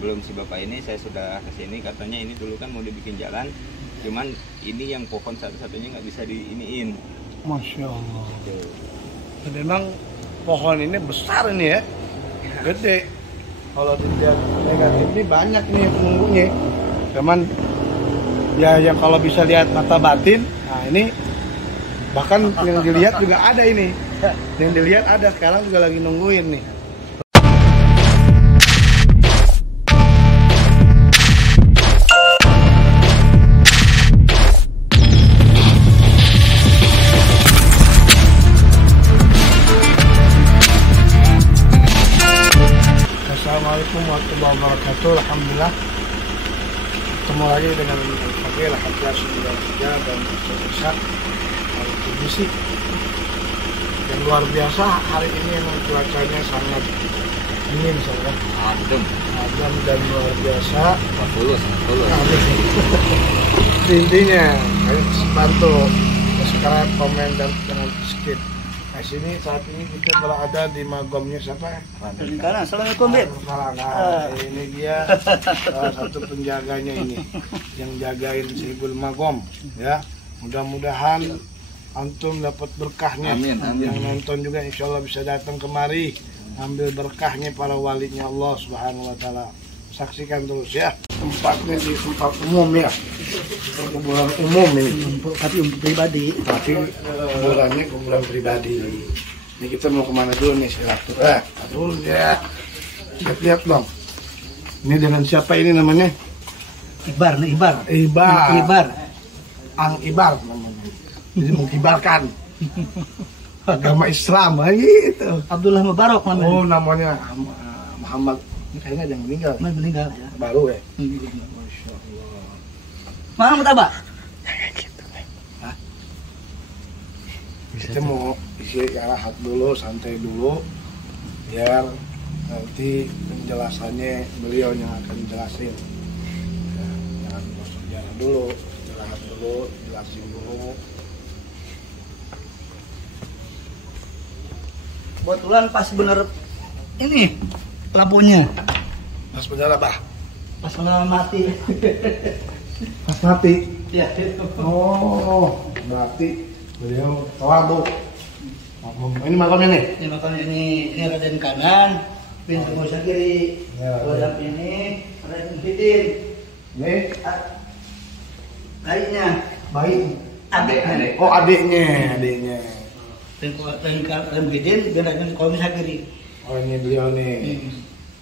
sebelum si bapak ini saya sudah kesini, katanya ini dulu kan mau dibikin jalan, cuman ini yang pohon satu-satunya nggak bisa diiniin. Masya Allah. Dan memang pohon ini besar ini ya, gede. Kalau dilihat negatif ini banyak nih penunggunya. Cuman ya yang kalau bisa lihat mata batin, nah ini bahkan yang dilihat juga ada ini. Yang dilihat ada, sekarang juga lagi nungguin nih. Assalamualaikum warahmatullahi wabarakatuh. Alhamdulillah ketemu lagi dengan Fadil Alhamdulillah dan Ustaz Al-Qudisi. Yang luar biasa hari ini memang cuacanya sangat dingin, sangat adem dan luar biasa. Tulus. Intinya kalian bantu subscribe, komen dan jangan skip. Nah, sini saat ini kita berada di magomnya siapa ya? Kanan. Assalamualaikum, Bib. Nah, ini dia salah satu penjaganya ini yang jagain Sihibul Magom ya. Mudah-mudahan antum dapat berkahnya. Amin. Yang nonton juga insya Allah bisa datang kemari ambil berkahnya para walinya Allah Subhanahu wa taala. Saksikan terus ya. Tempatnya di tempat umum ya. Kuburan umum ini. Tapi untuk pribadi. Tapi kuburannya kuburan pribadi. Ini kita mau kemana dulu nih silaturahmi? Dulu ya. Lihat dong. Ini dengan siapa ini namanya? Ibar. Ang Ibar namanya. Jadi mengibarkan agama Islam gitu. Abdullah Mubarak namanya. Oh, namanya Muhammad. Ini kayaknya ada yang meninggal. Ya. Baru ya. Masya Allah. Mana Mutabak? Hah? Kita mau isi arahat dulu, santai dulu, biar nanti penjelasannya beliau yang akan jelasin. Ya, jangan masuk jalan dulu, istirahat dulu, jelasin dulu. Kebetulan pas bener ini lampunya. Pas benar apa? Pas bener mati. Pas mati. Ya. Oh, berarti beliau tawadhu. Ini makamnya nih. Ini makanya ini Raden kanan, pintu Musa kiri. Ya. Kalau ini Raden Hidin. Ini Baiknya. bayi. Adiknya. Oh, adiknya. Raden Hidin dan Raden Musa kiri. Oh, ini beliau nih.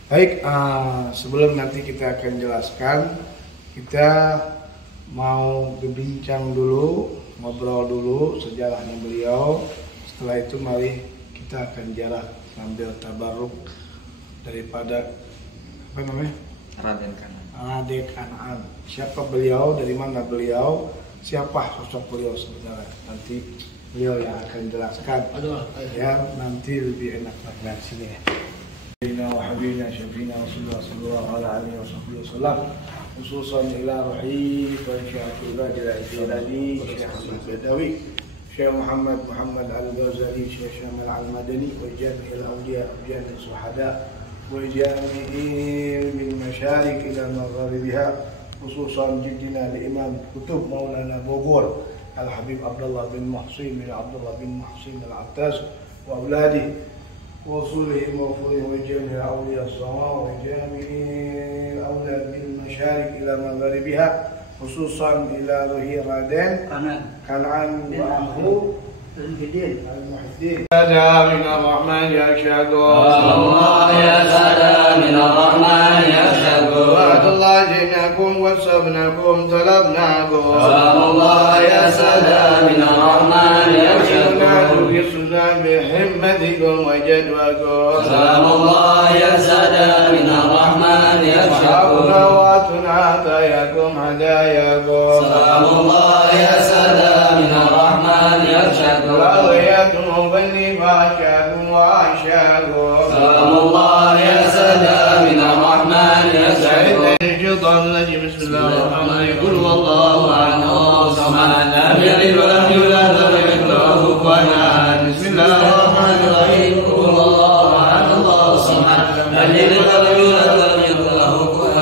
Baik, sebelum nanti kita akan jelaskan, kita mau berbincang dulu, ngobrol dulu sejarahnya beliau. Setelah itu mari kita akan ziarah sambil tabarruk daripada apa namanya? Raden Kanan. Raden Kanan. Siapa beliau? Dari mana beliau? Siapa sosok beliau sebenarnya? Nanti beliau yang akan jelaskan. Ya, nanti lebih enak dari sini ya. Sayyidina wa habibina syafiina Rasulullah sallallahu alaihi wasallam khususan ila ruhi wa syaikhul badri Syekh Ahmad Badawi Syekh Muhammad Al-Ghazali Syekh Syamal Al-Madani wa jami'il awliya jami'il suhada wa jami'il min masyarik ila magharibiha khususan jiddina li Imam Kutub Maulana Bogor Al-Habib Abdullah bin Muhsin Al-Attas wa auladi وصوله وفوله وجميع أولياء السماء وجميع الأولاد من المشارق إلى مغاربها خصوصا إلى رهي رادين كنعان وأخوه المحدين من الرحمن يشهد الله يا سلام من الرحمن يشهد وعد الله جئناكم وصبناكم طلبناكم سلام الله يا سلام من الرحمن يشهد يصلنا بحمتكم وجدواكم سلام الله يا سلام من الرحمن يشهد واتنا عطاياكم هداياكم سلام الله يا سلام من الرحمن يشهد رضيتم بني فاشاكم وعشاكم سلام الله يا سلام من الرحمن يشهد الشيطان الرجيم بسم الله الرحمن الرحيم قل والله احد الصمد لم يلد ولم يولد ولم يكن له كفوا احد بسم الله الرحمن الرحيم قل والله احد الله الصمد لم يلد ولم يولد ولم يكن له كفوا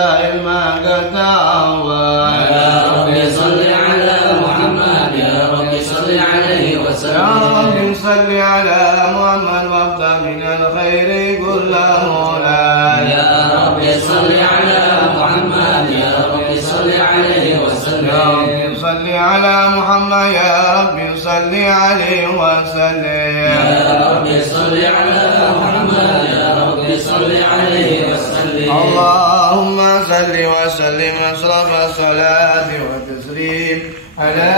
علمك تعوى. يا رب صل على محمد يا رب صل عليه وسلم. يا رب صل على محمد وافتح من الخير كله لا. يا رب صل على محمد يا رب صل عليه وسلم. يا رب صل على محمد يا رب صل عليه وسلم. يا رب صل على محمد يا رب صل عليه وسلم. اللهم صل وسلم أشرف الصلاة والتسليم على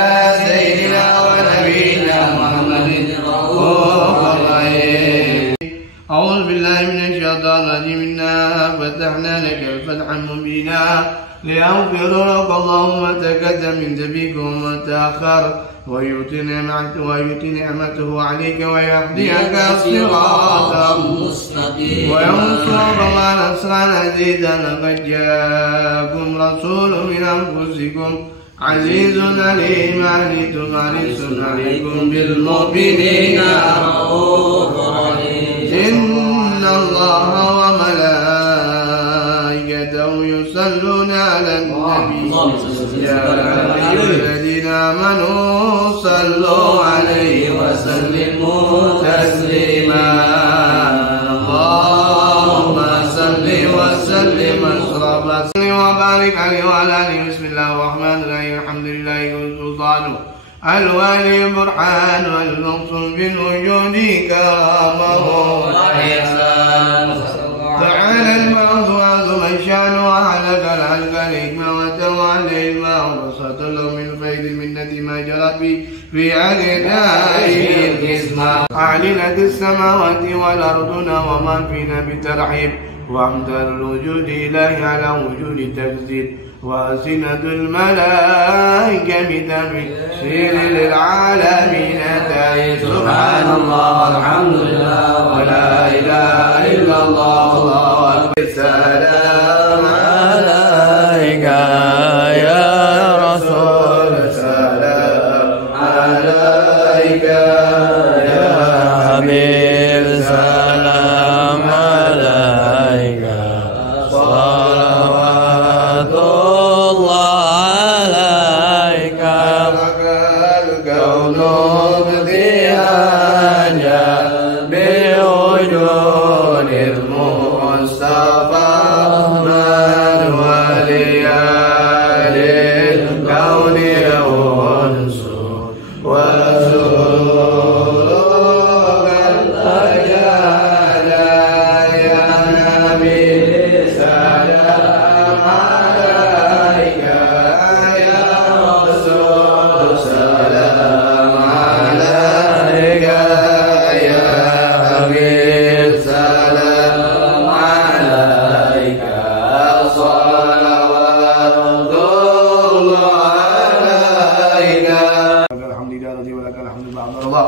سيدنا ونبينا محمد الرؤوف الرحيم. أعوذ بالله من الشيطان الرجيم. إنا فتحنا لك فتحا مبينا ليغفر لك اللهم تقدم من ذنبك وما تأخر ويؤتي نعمته عليك ويهديك صراطا مستقيما وينصرك مع نصرا عزيزا. لقد جاءكم رسول من أنفسكم عزيز عليم عنتم حريص عليكم بالمؤمنين رؤوف رحيم. إن الله وملائكته يصلون على النبي يا أيها الذين آمنوا صلوا عليه وسلموا تسليما. اللهم صل وسلم وبارك عليه وعلى آله. بسم الله الرحمن الرحيم. الحمد لله سلطانه الوالي برهان والمقصود بالوجود كرامه وإحسانه. تعالى المرض وعظم الشان وحلق الحلق الحكمة وتوالى الماء وبسط له من فيض المنة ما جرت به في أجدائه القسمة. أعلنت السماوات والأرضون وما فينا بترحيب وحمد الوجود إله على وجود تجديد وأسنة الملائكة بتمثيل للعالمين تأتي. سبحان الله والحمد لله ولا إله إلا الله والله أكبر. سلام عليك يا رسول سلام عليك يا حبيب سلام عليك صلوات الله عليك. الكون بديهانا بوجود المصطفى من وليال الكون أنسو وسلوك الأجال يا نبي سلام عليك يا رسول سلام عليك يا حبيب سلام عليك صلوات الله عليك. الحمد لله الذي ولك الحمد بعد رضا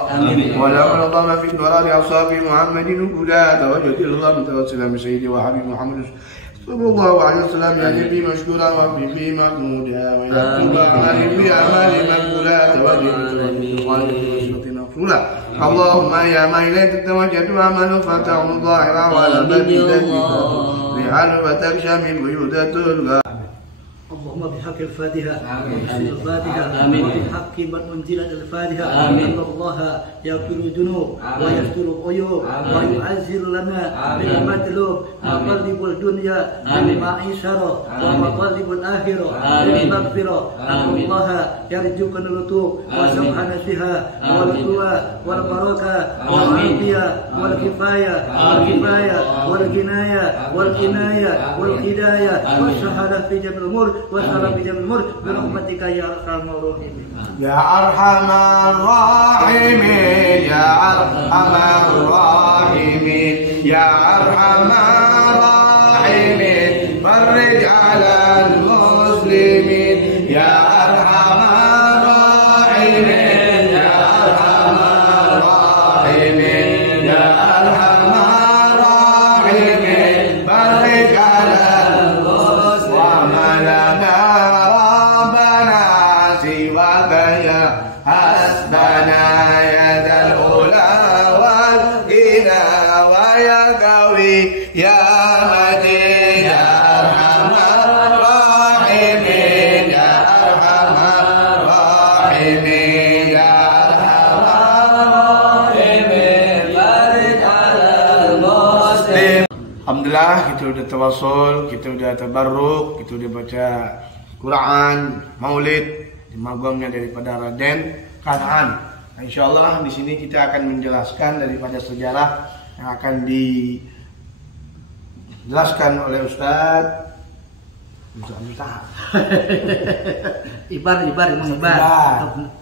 ولا رضا ما في الورى لأصحاب محمد هدى توجه الغم توسلا بسيدي وحبيب محمد صلى الله عليه وسلم يا نبي مشكورا وفي في محمودا ويكتب عليه في أعمال مقبولا توجه مغفورا. اللهم يا ما إليك توجهت وعمل فتح ظاهرا ولا بديدتك رحال فتخشى من بيوتة الغار. اللهم بحق الفاتحة الفاتحة آمين. وبحق من أنزلت الفاتحة آمين. أن الله يغفر الذنوب ويستر العيوب ويعزل لنا من المطلوب مطالب الدنيا من معيشة ومطالب الآخرة من مغفرة. أن الله يرزقنا اللطف وسمح نفسها والقوة والبركة والعافية والكفاية والجناية والكناية والهداية والشهادة في جميع الأمور والسلام في جميع الأمور برحمتك يا أرحم الراحمين. يا أرحم الراحمين يا أرحم الراحمين يا أرحم الراحمين فرج على المسلمين يا أرحم الراحمين يا أرحم الراحمين يا أرحم الراحمين فرج على وملنا ربنا سواك يا حسبنا يد الأولى والغنى ويا قوي يا متين يا أرحم kita udah tawasul, kita udah tabarruk, kita udah baca Quran, Maulid di magomnya daripada Raden Kanaan. Nah, insyaallah di sini kita akan menjelaskan daripada sejarah yang akan dijelaskan oleh Ustadz Ibar.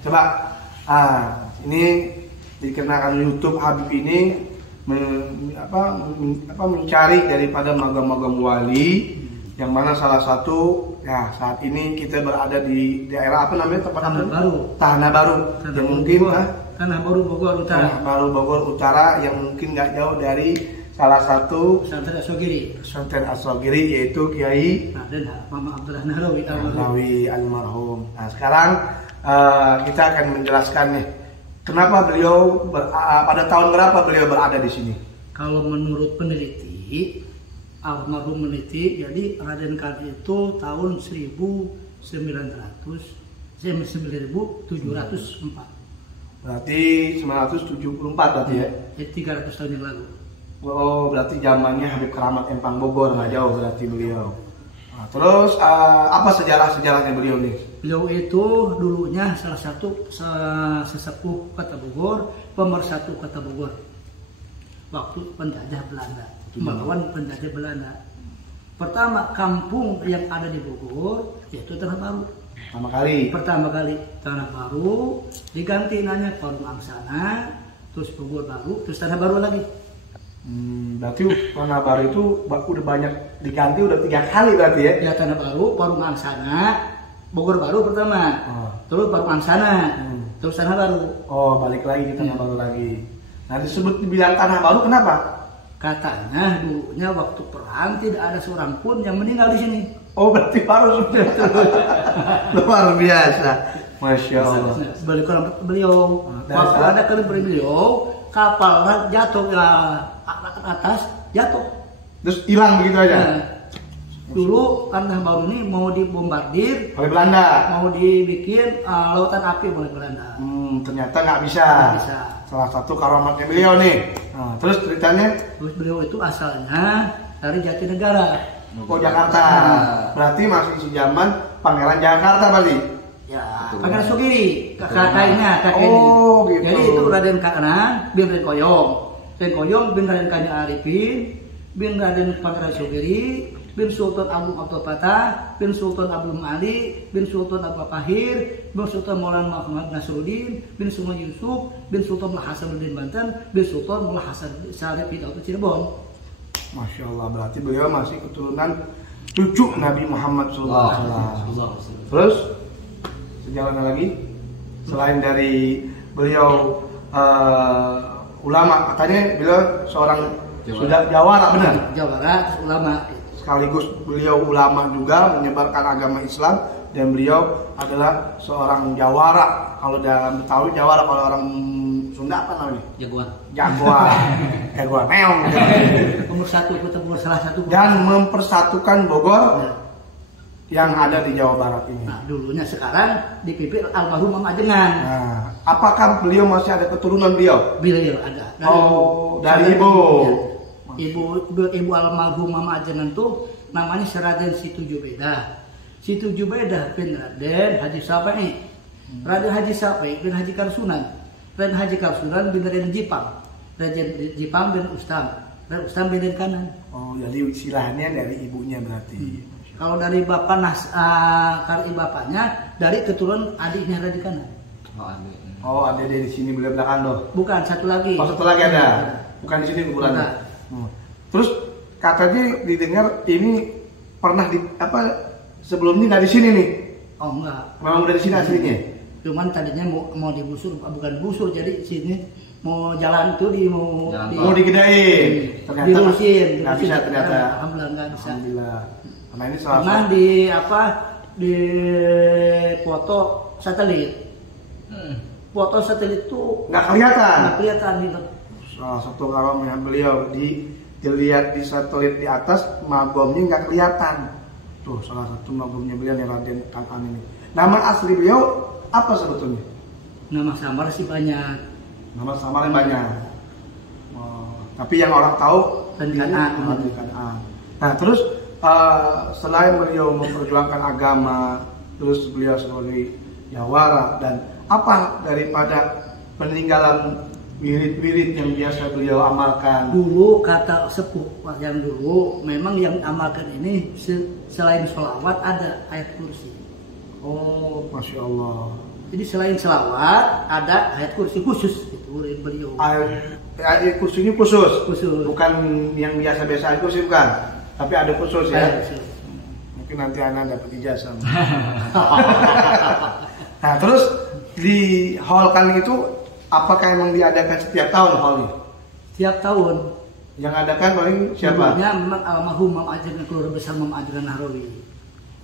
Coba, ini dikenakan YouTube Habib ini mencari daripada magam-magam wali, yang mana salah satu ya saat ini kita berada di daerah apa namanya tempat Tanah Baru yang mungkin Tanah Baru Bogor Utara. Tanah Baru Bogor Utara yang mungkin nggak jauh dari salah satu Pesantren Asogiri. Pesantren Asogiri, yaitu Kiai Raden Muhammad Abdullah Nahrawi almarhum. Nah, sekarang kita akan menjelaskan nih kenapa beliau pada tahun berapa beliau berada di sini. Kalau menurut peneliti, almarhum meneliti, jadi Raden Kanaan itu tahun 9704. Berarti 974 berarti ya? 300 tahun yang lalu. Oh, berarti zamannya Habib Keramat Empang Bogor, nggak jauh berarti beliau. Nah, terus apa sejarah-sejarahnya beliau nih? Beliau itu dulunya salah satu sesepuh Kota Bogor, pemersatu Kota Bogor. Waktu penjajah Belanda, melawan penjajah Belanda. Pertama kampung yang ada di Bogor yaitu Tanah Baru. Pertama kali Tanah Baru, diganti nanya Parung Angsana, terus Bogor Baru, terus Tanah Baru lagi. Berarti Tanah Baru itu udah banyak diganti, udah 3 kali berarti ya? Ya, Tanah Baru, Parung Angsana, Bogor Baru pertama, terus Parung Angsana, terus Tanah Baru. Oh, balik lagi ke Tanah Baru lagi. Nah, disebut dibilang Tanah Baru kenapa? Katanya dulunya waktu perang tidak ada seorang pun yang meninggal di sini. Oh, berarti baru sudah luar biasa, masya Allah. Balik ke beliau, waktu ada ke beliau, kapal jatuh ke atas, jatuh. Terus hilang begitu aja. Nah, dulu Tanah Baru ini mau dibombardir oleh Belanda, mau dibikin lautan api oleh Belanda. Ternyata nggak bisa. Salah satu karamatnya beliau nih. Nah, terus ceritanya? Terus beliau itu asalnya dari Jatinegara. Oh, Jakarta. Berarti masih sejaman Pangeran Jakarta berarti? Ya, Pangeran Sugiri, kakaknya. Oh, gitu. Jadi itu Raden Kanaan bin Raden Koyong. Raden Koyong bin Raden Kanjeng Arifin bin Raden Pangeran Sugiri bin Sultan Agung Abdul Fatah bin Sultan Abdul Ali bin Sultan Abdul Pahir bin Sultan Maulana Muhammad Nasruddin bin Sultan Yusuf bin Sultan Mullah Hasanuddin Banten bin Sultan Mullah Hasan Saleh bin Cirebon. Masya Allah, berarti beliau masih keturunan cucu Nabi Muhammad SAW. Terus sejalannya lagi, selain dari beliau ulama, katanya beliau seorang sudah jawara, benar? Jawara, ulama. Sekaligus beliau ulama juga, menyebarkan agama Islam, dan beliau adalah seorang jawara. Kalau dalam Betawi jawara, kalau orang Sunda apa namanya? Jagoan meong. Nomor 1 Kota Bogor, salah satu. Dan mempersatukan Bogor yang ada di Jawa Barat ini. Nah, dulunya, sekarang dipimpin almarhum Mam Ajengan. Nah, apakah beliau masih ada keturunan beliau? Beliau ada. Dari ibu. Ya. Ibu almarhum Mam Ajengan tuh namanya Raden Situjubeda. Situjubeda bin Raden Haji Sapai. Raden Haji Sapai bin Haji Karsunan. Raden Haji Karsunan bin Raden Jipang. Raden Jipang bin Ustam. Raden Ustam bin Raden Kanan. Oh, jadi silahnya dari ibunya berarti. Kalau dari bapak bapaknya dari keturunan adiknya Raden Kanan. Oh, ada dari sini beliau belakang loh. Bukan, satu lagi. Oh, satu lagi ada. Bukan di sini kuburannya. Terus katanya didengar ini pernah sebelum ini nggak di sini nih? Oh, enggak. Memang udah di sini aslinya. Cuman tadinya mau digusur, bukan busur, jadi sini mau jalan itu mau digedain. Ternyata dilurusin. Nggak bisa ternyata. Alhamdulillah nggak bisa. Alhamdulillah. Karena ini pernah di foto satelit. Foto satelit tuh nggak kelihatan. Gitu. Salah satu karamnya beliau dilihat di satelit di atas, magomnya nggak kelihatan. Tuh salah satu magomnya beliau nih, Raden Kanaan ini. Nama asli beliau apa sebetulnya? Nama samar sih banyak. Nama samarnya banyak. Tapi yang orang tahu Raden Kanaan. Nah terus selain beliau memperjuangkan agama, terus beliau sebagai jawara, dan apa daripada peninggalan wirid-wirid yang biasa beliau amalkan? Dulu kata sepuh yang dulu memang yang amalkan ini selain sholawat ada ayat kursi. Oh, masya Allah. Jadi selain sholawat ada ayat kursi khusus itu beliau. Ayat kursi ini khusus, Khusus. bukan yang biasa-biasa ayat kursi, bukan, tapi ada khusus ya. Ayat khusus. Mungkin nanti anak dapat ijazah. Nah terus di hall kali itu apakah emang diadakan setiap tahun hall ini? Setiap tahun. Yang adakan paling siapa? Dulunya memang almarhum Mam Ajran, keluarga besar Mam Ajran Nahrawi.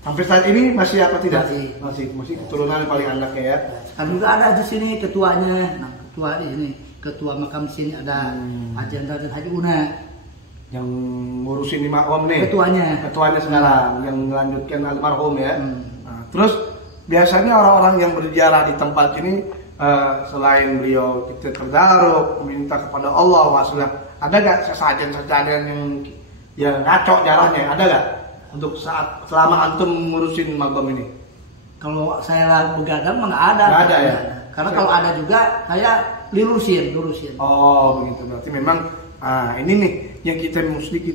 Sampai saat ini masih apa tidak? Masih. Keturunan yang paling anaknya ya. Kan juga ada di sini ketuanya. Nah, ketua di sini, ketua makam di sini ada Haji Andra dan Haji Una. Yang ngurusin di makom nih. Ketuanya sekarang yang melanjutkan almarhum ya. Nah, terus biasanya orang-orang yang berziarah di tempat ini selain beliau kita terdaruk meminta kepada Allah wasilah, ada gak sesajen-sesajen yang ngaco jalannya, ada gak untuk saat selama antum ngurusin makam ini? Kalau saya begadang nggak ada. Nggak ada ya? Karena kalau ada juga saya lurusin. Oh begitu, berarti memang ini nih yang kita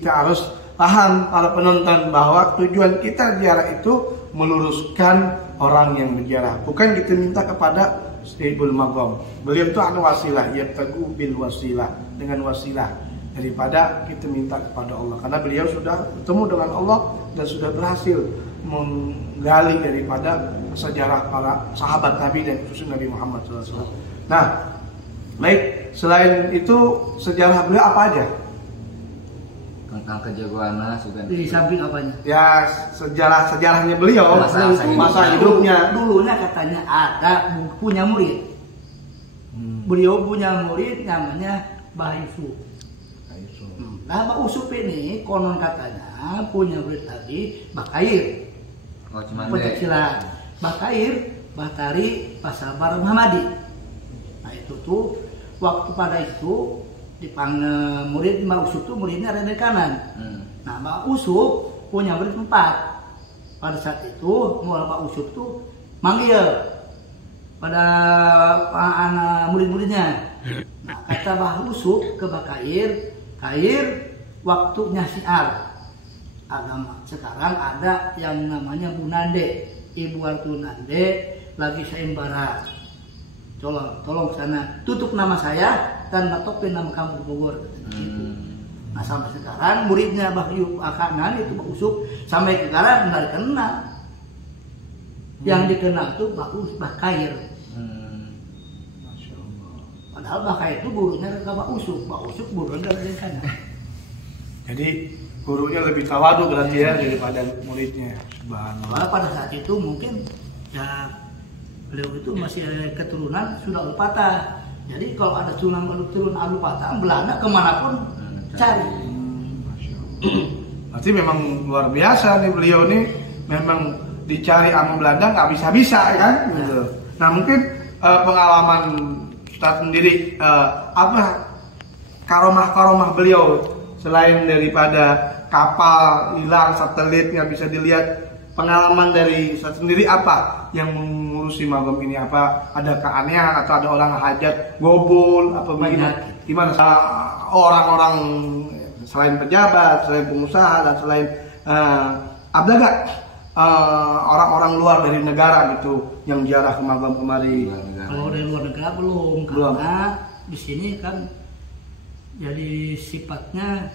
harus paham para penonton, bahwa tujuan kita ziarah itu meluruskan orang yang berziarah, bukan kita minta kepada Sayyidul Maqam. Beliau itu anu wasilah, ya teguh bil wasilah, dengan wasilah daripada kita minta kepada Allah, karena beliau sudah bertemu dengan Allah dan sudah berhasil menggali daripada sejarah para sahabat Nabi dan khususnya Nabi Muhammad SAW. Nah, baik, selain itu sejarah beliau apa aja? Tentang kejagoannya juga. Di samping apanya? Ya sejarahnya beliau, masa hidupnya. Dulunya katanya ada punya murid. Beliau punya murid namanya Mbah Yusuf. Nah, Mbah Yusuf ini konon katanya punya murid tadi Mbah Kair. Oh, cuman Pencaksilat. Mbah Kair, Mbah Tari, Mbah Sabar, Muhammadi. Nah itu tuh waktu pada itu dipanggil murid Mbah Yusuf tuh muridnya ada di kanan. Nah Mbah Yusuf punya murid 4. Pada saat itu Mbah Yusuf tuh manggil pada anak murid-muridnya. Nah, kata Mbah Yusuf ke Mbah Kair, waktunya syiar agama. Sekarang ada yang namanya Bu Nande, Ibu Artu Nande lagi sayembara. Tolong sana tutup nama saya dan topin nama kamu Bogor. Gitu. Nah sampai sekarang muridnya Mbah Akanan itu Mbah Yusuf sampai sekarang nggak dikenal. Yang dikenal tuh Mbah Kair. Padahal Mbah Kair itu gurunya ke Mbah Yusuf gurunya dari sana. Jadi gurunya lebih tawadu berarti ya daripada muridnya. Subhanallah. Pada saat itu mungkin ya beliau itu masih keturunan sudah Alupata. Jadi kalau ada turun Alupata, Belanda kemanapun cari. Berarti memang luar biasa nih beliau nih, memang dicari sama Belanda nggak bisa-bisa kan? Gitu. Nah mungkin pengalaman Ustaz sendiri apa karomah beliau selain daripada kapal hilang, satelit nggak bisa dilihat, pengalaman dari Ustaz sendiri apa yang mengurusi magam ini? Apa ada keanehan atau ada orang hajat gobol apa gimana orang-orang selain pejabat, selain pengusaha dan selain ada gak orang-orang luar dari negara gitu yang ziarah ke magam kemari? Kalau dari luar negara belum. Karena di sini kan jadi sifatnya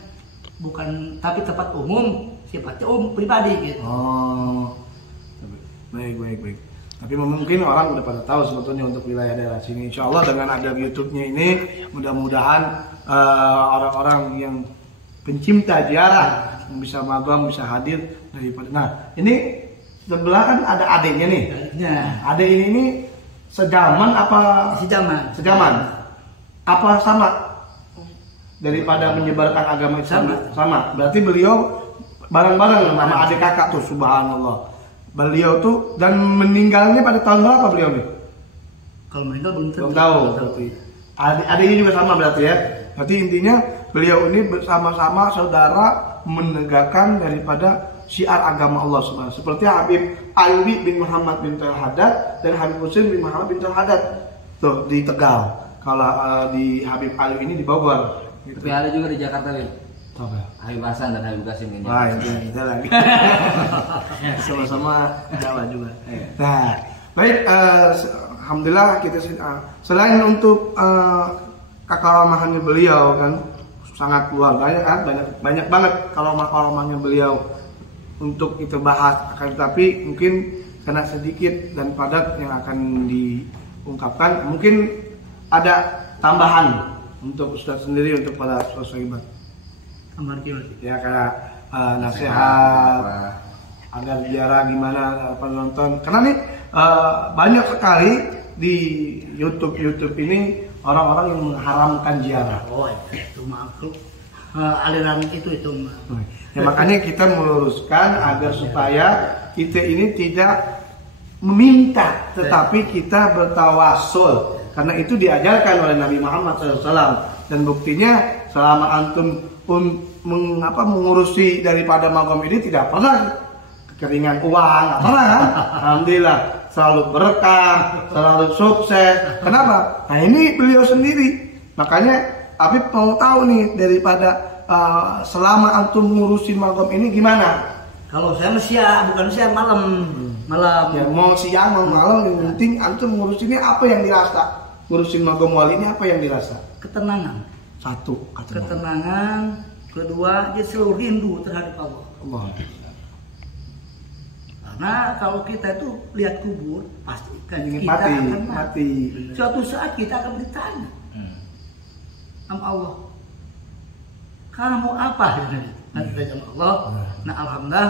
bukan, tapi tempat umum sifatnya pribadi gitu. Oh, baik. Tapi mungkin orang udah pada tahu sebetulnya untuk wilayah daerah sini. Insya Allah dengan ada YouTube-nya ini, mudah-mudahan orang-orang yang pencinta ziarah yang bisa magam bisa hadir daripada. Nah, ini sebelah kan ada adiknya nih. Adik ini sejaman apa? Sejaman. Apa sama? Daripada menyebarkan agama Islam sama. Berarti beliau bareng-bareng sama adik kakak tuh, subhanallah. Beliau tuh dan meninggalnya pada tahun berapa beliau nih? Kalau meninggal belum tahu. Berarti adiknya juga sama berarti ya. Berarti intinya beliau ini bersama-sama saudara menegakkan daripada syiar agama Allah Subhanahu. Seperti Habib Ali bin Muhammad bin Haddad dan Habib Husain bin Muhammad bin Haddad tuh di Tegal. Kalau di Habib Ali ini di Bogor. Gitu. Tapi ada juga di Jakarta, Bin. Apa? Habib Hasan dan Habib Qasim ini. Wah, itu lagi. Sama-sama Jawa juga. Nah, baik, alhamdulillah kita selain untuk kekaramahannya beliau kan sangat luar biasa kan, banyak banget karamahnya beliau untuk kita bahas, akan tetapi mungkin karena sedikit dan padat yang akan diungkapkan, mungkin ada tambahan untuk Ustaz sendiri, untuk para sahabat. Ya, kayak nasihat agar biara gimana penonton, karena nih banyak sekali di YouTube ini orang-orang yang mengharamkan ziarah. Oh, itu makhluk aliran itu mah. Ya, makanya kita meluruskan agar supaya kita ini tidak meminta, tetapi kita bertawasul, karena itu diajarkan oleh Nabi Muhammad SAW. Dan buktinya selama antum mengurusi daripada magom ini tidak pernah kekeringan uang, nggak pernah kan? Alhamdulillah, selalu berkah, selalu sukses. Kenapa? Nah, ini beliau sendiri. Makanya Habib mau tahu nih daripada selama antum ngurusin magom ini gimana? Kalau saya siang, bukan siang, malam. Ya, mau siang mau malam, yang penting antum ngurusinnya apa yang dirasa? Ngurusin magom wali ini apa yang dirasa? Ketenangan. Satu, ketenangan. Kedua, dia selalu rindu terhadap Allah. Karena kalau kita itu lihat kubur, pasti kan kita akan mati. Suatu saat kita akan ditanya sama Allah, kamu apa? Nanti sama Allah. Nah, alhamdulillah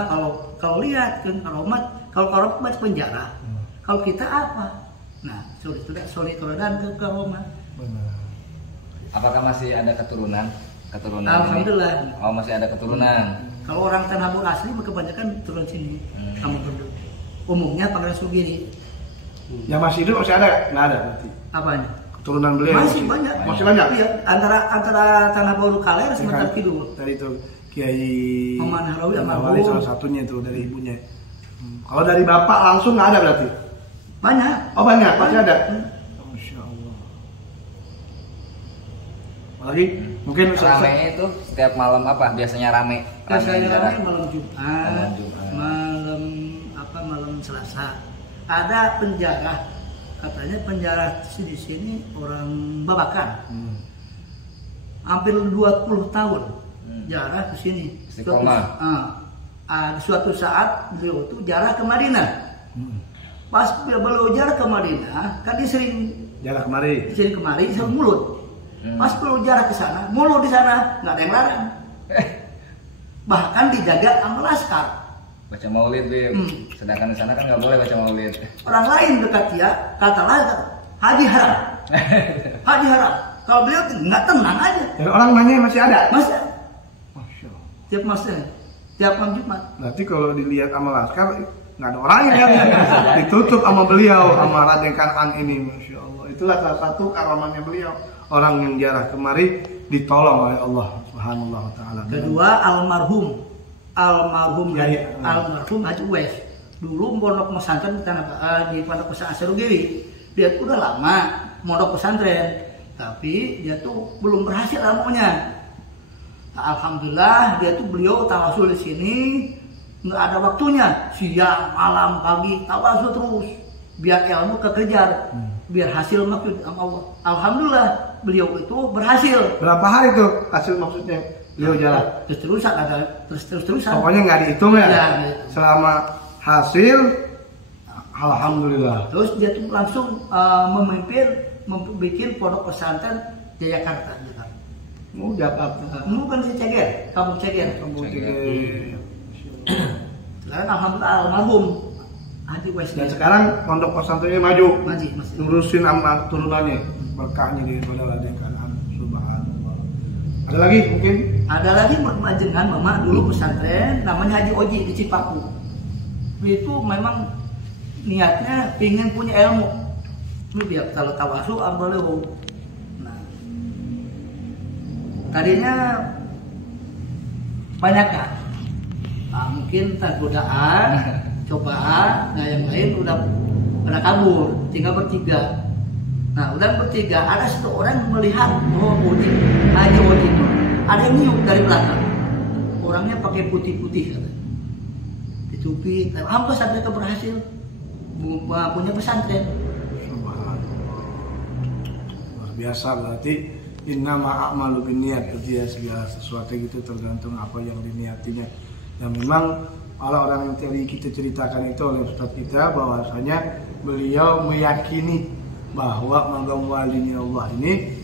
kalau lihat kan kalau masuk penjara, kalau kita apa? Nah, solid dan keromat. Apakah masih ada keturunan? Alhamdulillah. Ini? Oh, masih ada keturunan. Kalau orang Tanah Bur asli kebanyakan turun sini. Kamu berdua. Umumnya Pangeran Sugiri. Yang masih hidup masih ada? Nggak ada berarti. Apanya? Keturunan beliau masih banyak. Masih banyak. Iya, antara Tanah Baru Kaler sementara Kidul. Dari itu Kiai Maman Harawi Harawi salah satunya itu dari ibunya. Kalau dari bapak langsung nggak ada berarti? Banyak. Oh, banyak, pasti ada. Masya Allah. Lagi mungkin rame itu setiap malam apa? Biasanya rame. Biasanya rame malam Jumat. Malam Selasa. Ada penjara. Katanya penjara di sini orang Babakan. Hampir 20 tahun jarah ke sini. Suatu saat beliau itu jarah ke Madinah. Pas beliau jarah ke Madinah, kan dia sering jarah kemari. Sering kemari, sering mulut. Pas beliau jarah ke sana, mulut di sana nggak ada yang larang. Bahkan dijaga sama laskar. Baca maulid, Bim. Sedangkan di sana kan nggak boleh baca maulid. Orang lain dekat dia, kata haji haram. Haji haram. Kalau beliau nggak tenang aja. Dan orang nanya masih ada? Masih ada. Tiap masnya, tiap malam Jumat. Berarti kalau dilihat sama laskar, nggak ada orang yang ditutup sama beliau, sama Raden Kan'an ini. Masya Allah. Itulah salah satu karamahnya beliau. Orang yang jarah kemari ditolong oleh Allah Subhanahu wa Ta'ala. Kedua, almarhum Haji Uwais. Dulu pondok pesantren di pondok pesantren Serugiri. Dia tuh udah lama pondok pesantren, tapi dia tuh belum berhasil ilmunya. Nah, alhamdulillah dia tuh beliau tawasul di sini nggak ada waktunya, siang, malam, pagi tawasul terus biar ilmu kekejar, biar hasil maksud Allah. Alhamdulillah beliau itu berhasil. Berapa hari tuh hasil maksudnya? Beliau jalan terus-terusan. Pokoknya nggak dihitung ya. Selama hasil, alhamdulillah. Terus dia tuh langsung membuat pondok pesantren Jayakarta. Jakarta. Bukan si Ceger, Kampung Ceger. Sekarang alhamdulillah almarhum Haji Uwais. Dan sekarang pondok pesantrennya maju. Masih. Ngurusin anak turunannya, berkahnya di Raden Kan'an. Subhanallah. Ada lagi mungkin? Ada lagi majengan mama dulu pesantren namanya Haji Oji di Cipaku. Itu memang niatnya ingin punya ilmu. Itu dia kalau tawasul ambaleu. Nah, tadinya banyak kan. Nah, mungkin godaan, cobaan, nah yang lain udah pada kabur, tinggal bertiga. Nah, udah bertiga, ada satu orang melihat bahwa Haji Wajib ada yang niup dari belakang. Orangnya pakai putih-putih kata. Ditupi, alhamdulillah sampai ke berhasil punya pesantren. Luar biasa berarti innama a'malu binniyat, itu ya, segala sesuatu gitu tergantung apa yang diniatinya. Dan memang orang yang tadi kita ceritakan itu oleh Ustadz kita bahwasanya beliau meyakini bahwa magam walinya Allah ini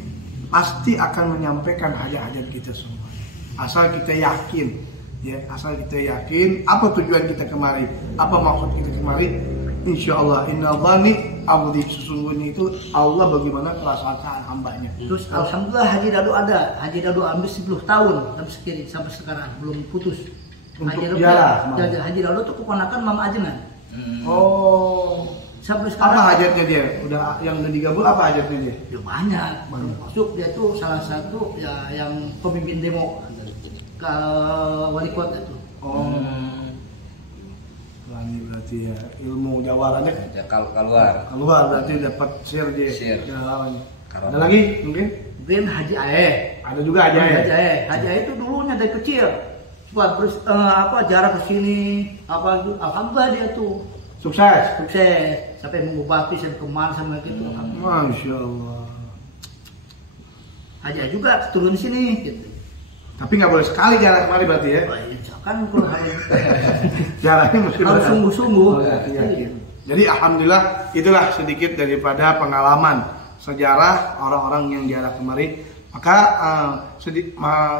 pasti akan menyampaikan hajat-hajat kita semua. Asal kita yakin, ya, asal kita yakin apa tujuan kita kemari, apa maksud kita kemari. Insya Allah, inna dhani abdi, sesungguhnya itu Allah bagaimana perasaan hambanya. Terus alhamdulillah Haji Dado ada, Haji Dado ambil 10 tahun sampai sekarang belum putus. Untuk Haji Dado tuh keponakan Mama Ajengan. Oh, sampai sekarang. Apa hajatnya dia? Udah yang udah digabung apa hajatnya dia? Ya banyak, baru masuk dia tuh salah satu ya yang pemimpin demo ke wali kota itu. Oh. Ini berarti ya ilmu jawalannya keluar berarti dapat share dia. Jawalannya. Ada lagi mungkin? Mungkin Haji Ae. Ada juga Haji Ae. Haji Ae itu dulunya dari kecil buat jarak ke sini alhamdulillah dia tuh sukses sampai mengubah pisan kemana sama gitu. Masya Allah. Haji Ae juga turun sini gitu. Tapi nggak boleh sekali jarak kemari berarti ya? Kan kalau jaraknya mesti harus sungguh-sungguh. Jadi alhamdulillah itulah sedikit daripada pengalaman sejarah orang-orang yang jarak kemari. Maka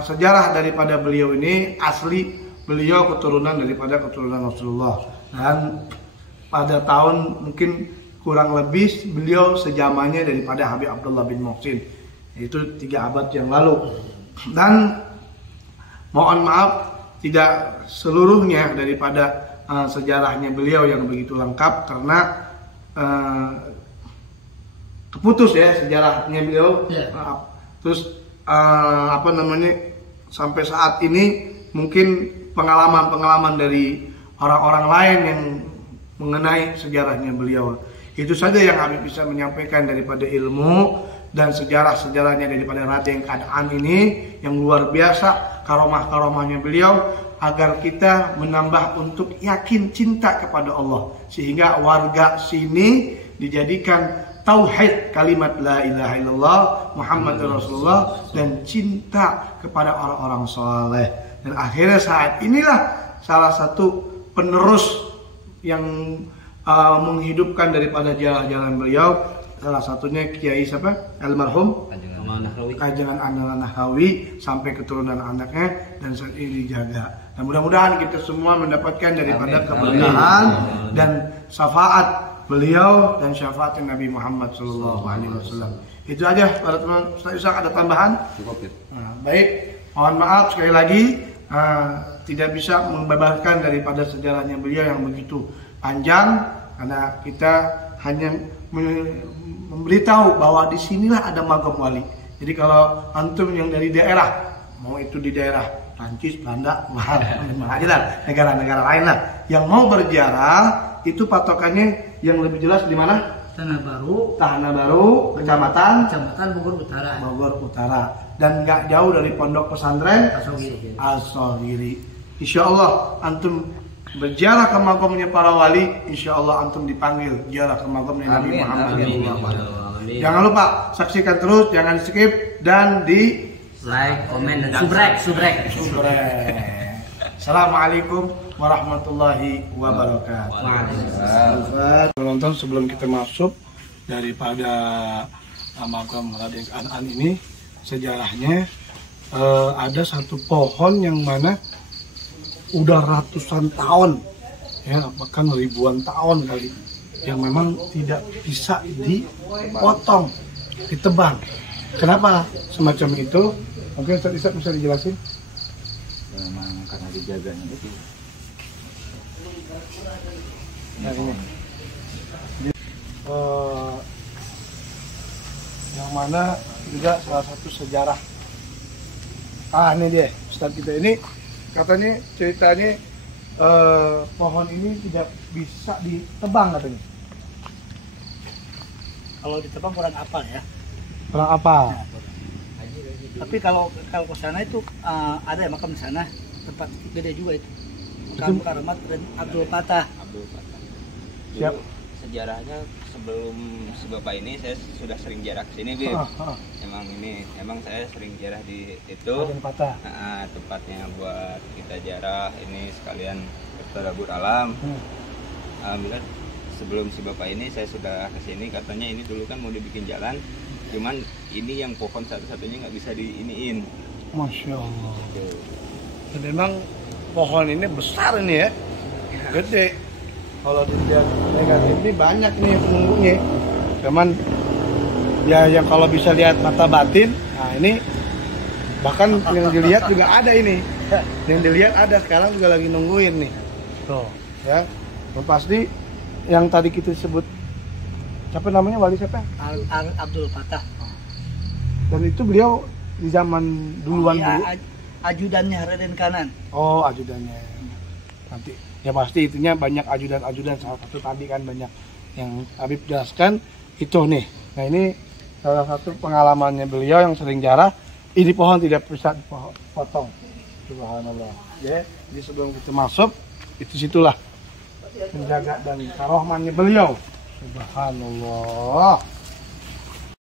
sejarah daripada beliau ini asli beliau keturunan daripada keturunan Rasulullah. Dan pada tahun mungkin kurang lebih beliau sejamannya daripada Habib Abdullah bin Muhsin. Itu 3 abad yang lalu. Dan mohon maaf tidak seluruhnya daripada sejarahnya beliau yang begitu lengkap karena keputus ya sejarahnya beliau. Terus sampai saat ini mungkin pengalaman-pengalaman dari orang-orang lain yang mengenai sejarahnya beliau. Itu saja yang Habib bisa menyampaikan daripada ilmu dan sejarah-sejarahnya daripada Raden Kanaan ini yang luar biasa, karomah-karomahnya beliau, agar kita menambah untuk yakin cinta kepada Allah, sehingga warga sini dijadikan tauhid kalimat la ilaha illallah Muhammadur Rasulullah dan cinta kepada orang-orang saleh. Dan akhirnya saat inilah salah satu penerus yang menghidupkan daripada jalan-jalan beliau, salah satunya Kiai siapa? Almarhum Kajangan Andalan Nahawi sampai keturunan anaknya dan saat ini dijaga. Dan mudah-mudahan kita semua mendapatkan daripada keberkahan dan syafaat beliau dan syafaat Nabi Muhammad SAW. Itu aja para teman. Ustaz Ishak ada tambahan? Cukup ya. Baik, mohon maaf sekali lagi tidak bisa membebaskan daripada sejarahnya beliau yang begitu panjang karena kita hanya memberitahu bahwa di sinilah ada magam wali. Jadi kalau antum yang dari daerah, mau itu di daerah Prancis, Belanda, aja lah, negara-negara lain lah, yang mau berziarah itu patokannya yang lebih jelas di mana? Tanah Baru, Kecamatan Bogor Utara. Dan nggak jauh dari pondok pesantren As-Soghiri. Insya Allah antum berziarah ke makamnya para wali, insya Allah antum dipanggil ziarah ke makamnya Nabi Muhammad SAW. Jangan lupa saksikan terus, jangan skip dan di like, komen dan subrek. Assalamualaikum warahmatullahi wabarakatuh. Penonton, sebelum kita masuk daripada makam Raden Kanaan ini, sejarahnya ada satu pohon yang mana udah ratusan tahun, ya bahkan ribuan tahun kali, yang memang tidak bisa dipotong, ditebang. Kenapa semacam itu? Mungkin Ustaz Ishak bisa dijelasin? Memang karena dijaganya itu. Nah, ini. Yang mana juga salah satu sejarah. Ini dia Ustaz kita ini katanya ceritanya pohon ini tidak bisa ditebang katanya. Kalau ditebang kurang apal ya. Kurang apa? Tapi kalau ke sana itu ada ya makam di sana, tempat gede juga itu. Makam Karamat dan Abdul Fatah. Abdul Fatah. Siap. Dulu sejarahnya sebelum si bapak ini saya sudah sering ziarah ke sini, Bib. Emang saya sering ziarah di itu. Abdul Fatah. Nah, tempatnya buat kita ziarah ini sekalian bertadabbur alam. Alhamdulillah sebelum si bapak ini saya sudah ke sini, katanya ini dulu kan mau dibikin jalan. Cuman ini yang pohon satu-satunya nggak bisa diiniin. Masya Allah. Dan memang pohon ini besar ini ya, gede. Kalau dilihat negatif ini banyak nih penunggunya. Cuman ya yang kalau bisa lihat mata batin, nah ini bahkan yang dilihat juga ada ini. Yang dilihat ada sekarang juga lagi nungguin nih. Tuh ya. Dan pasti yang tadi kita sebut siapa namanya, wali siapa? Abdul Fatah. Dan itu beliau di zaman duluan dulu. Ajudannya Raden Kanan. Oh, ajudannya. Nanti ya pasti itunya banyak ajudan-ajudan, salah satu tadi kan banyak yang Habib jelaskan itu nih. Nah, ini salah satu pengalamannya beliau yang sering ziarah. Ini pohon tidak bisa dipotong. Subhanallah. Ya, jadi sebelum kita masuk itu situlah penjaga dan karohmannya beliau. Subhanallah.